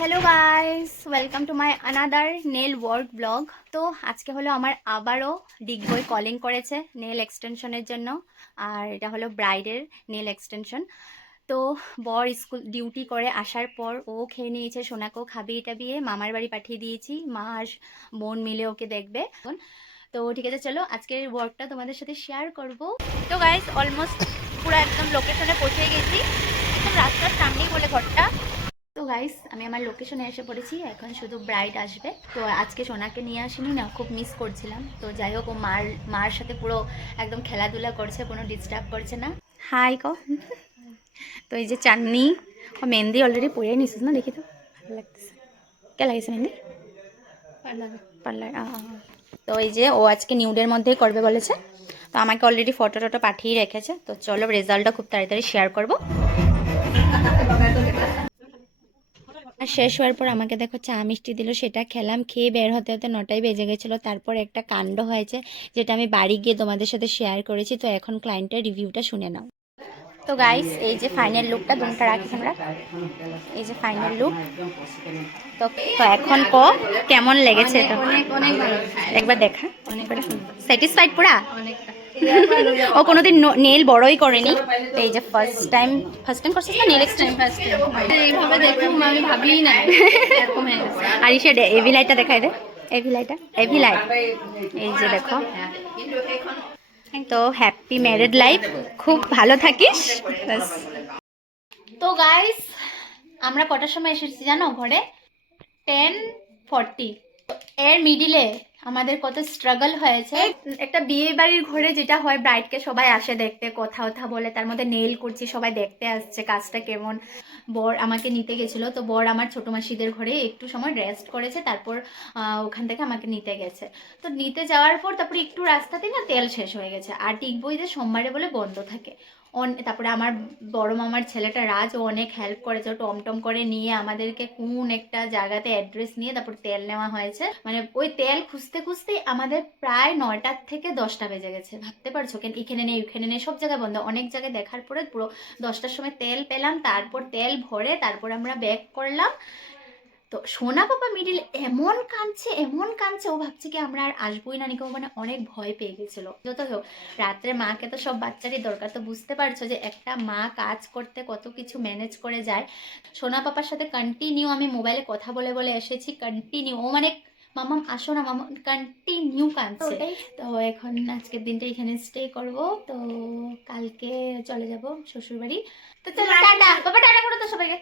Hello guys, welcome to my another nail work blog. তো আজকে হলো আমার আবারও ডিগবই কলিং করেছে নেল এক্সটেনশনের জন্য। আর এটা হলো ব্রাইডের নেল এক্সটেনশন। তো বর স্কুল ডিউটি করে আসার পর ও খেয়ে নিয়েছে, সোনাকেও খাবিয়ে টাবিয়ে মামার বাড়ি পাঠিয়ে দিয়েছি। মা আর বোন মিলে ওকে দেখবে। তো ঠিক আছে, চলো আজকের ওয়ার্কটা তোমাদের সাথে শেয়ার করব। তো গাইস, অলমোস্ট পুরো একদম লোকেশনে পৌঁছে গেছি। একদম রাস্তার সামনেই বলে ঘরটা। তো গাইস, আমি আমার লোকেশনে এসে পড়েছি। এখন শুধু ব্রাইড আসবে। তো আজকে সোনাকে নিয়ে আসিনি না, খুব মিস করছিলাম। তো যাই হোক, ও মার সাথে পুরো একদম খেলাধুলা করছে, কোনো ডিস্টার্ব করছে না। হাই কো। তো এই যে চাঁদনি, ও মেহেন্দি অলরেডি পরে নিছিস না, দেখি তো ভালো লাগতেছে। কে লাগিয়েছে মেহেন্দি? পার্লার। তো এই যে ও আজকে নিউডের মধ্যেই করবে বলেছে। তো আমাকে অলরেডি ফটো টটো পাঠিয়ে রেখেছে। তো চলো রেজাল্টটা খুব তাড়াতাড়ি শেয়ার করবো। আর শেষ হওয়ার পর আমাকে দেখো চা মিষ্টি দিল, সেটা খেলাম। খেয়ে বের হতে হতে 9টাই বেজে গেছিলো। তারপর একটা কাণ্ড হয়েছে, যেটা আমি বাড়ি গিয়ে তোমাদের সাথে শেয়ার করেছি। তো এখন ক্লায়েন্টের রিভিউটা শুনে নাও। তো গাইস, এই যে ফাইনাল লুকটা, দুমটা রাখি আমরা। এই যে ফাইনাল লুক। তো তো এখন কেমন লেগেছে? তো একবার দেখা, স্যাটিসফাইড পুরা? ও কোনোদিন নেল বড়ই করেনি। তো এই যে ফার্স্ট টাইম করছিস না নেল এক্সটেনশন? এইভাবে দেখুন আমি ভাবিই না এরকম হয়ে গেছে। আর ইসে এভি লাইটটা দেখাই দে। এভি লাইট, এই যে দেখো। তো হ্যাপি ম্যারিড লাইফ, খুব ভালো থাকিস। ব্যাস। তো গাইস, আমরা কটার সময় এসেছি জানো ঘরে? 10:40। এর মিডিলে আমাদের কত স্ট্রাগল হয়েছে। একটা বিয়ে বাড়ির ঘরে যেটা হয়, ব্রাইডকে সবাই আসে দেখতে, কথা বলে, তার মধ্যে নেল করছি, সবাই দেখতে আসছে কাজটা কেমন। বর আমাকে নিতে গেছিলো। তো বর আমার ছোটো মাসিদের ঘরে একটু সময় রেস্ট করেছে, তারপর ওখান থেকে আমাকে নিতে গেছে। তো নিতে যাওয়ার পর তারপরে একটু রাস্তাতেই না তেল শেষ হয়ে গেছে। আর টিকবই যে সোমবারে বলে বন্ধ থাকে। তারপরে আমার বড় মামার ছেলেটা রাজ, ও অনেক হেল্প করেছে। ও টমটম করে নিয়ে আমাদেরকে কোন একটা জায়গাতে অ্যাড্রেস নিয়ে তারপর তেল নেওয়া হয়েছে। মানে ওই তেল খুঁজতে খুঁজতে আমাদের প্রায় 9টার থেকে 10টা বেজে গেছে। ভাবতে পারছো? কেন এখানে নেই ওখানে নেই, সব জায়গায় বন্ধ। অনেক জায়গায় দেখার পরে পুরো 10টার সময় তেল পেলাম। তারপর তেল ভরে তারপর আমরা ব্যাক করলাম। তো সোনা পাপা মিডিল এমন কাঁদছে, ও ভাবছে কি আমরা আর আসবোই না নাকি। ও মানে অনেক ভয় পেয়ে গেছিলো। যত হোক, রাত্রে মাকে তো সব বাচ্চারই দরকার। তো বুঝতে পারছো যে একটা মা কাজ করতে কত কিছু ম্যানেজ করে যায়। সোনা পাপার সাথে কন্টিনিউ আমি মোবাইলে কথা বলে বলে এসেছি, কন্টিনিউ। ও মানে মামাম আসো না, মামা কন্টিনিউ কাঁদছে। তো এখন আজকের দিনটা এখানে স্টে করব। তো কালকে চলে যাব শ্বশুর বাড়ি। তো চলো টাটা বাবা, টাটা করো তো সবাইকে।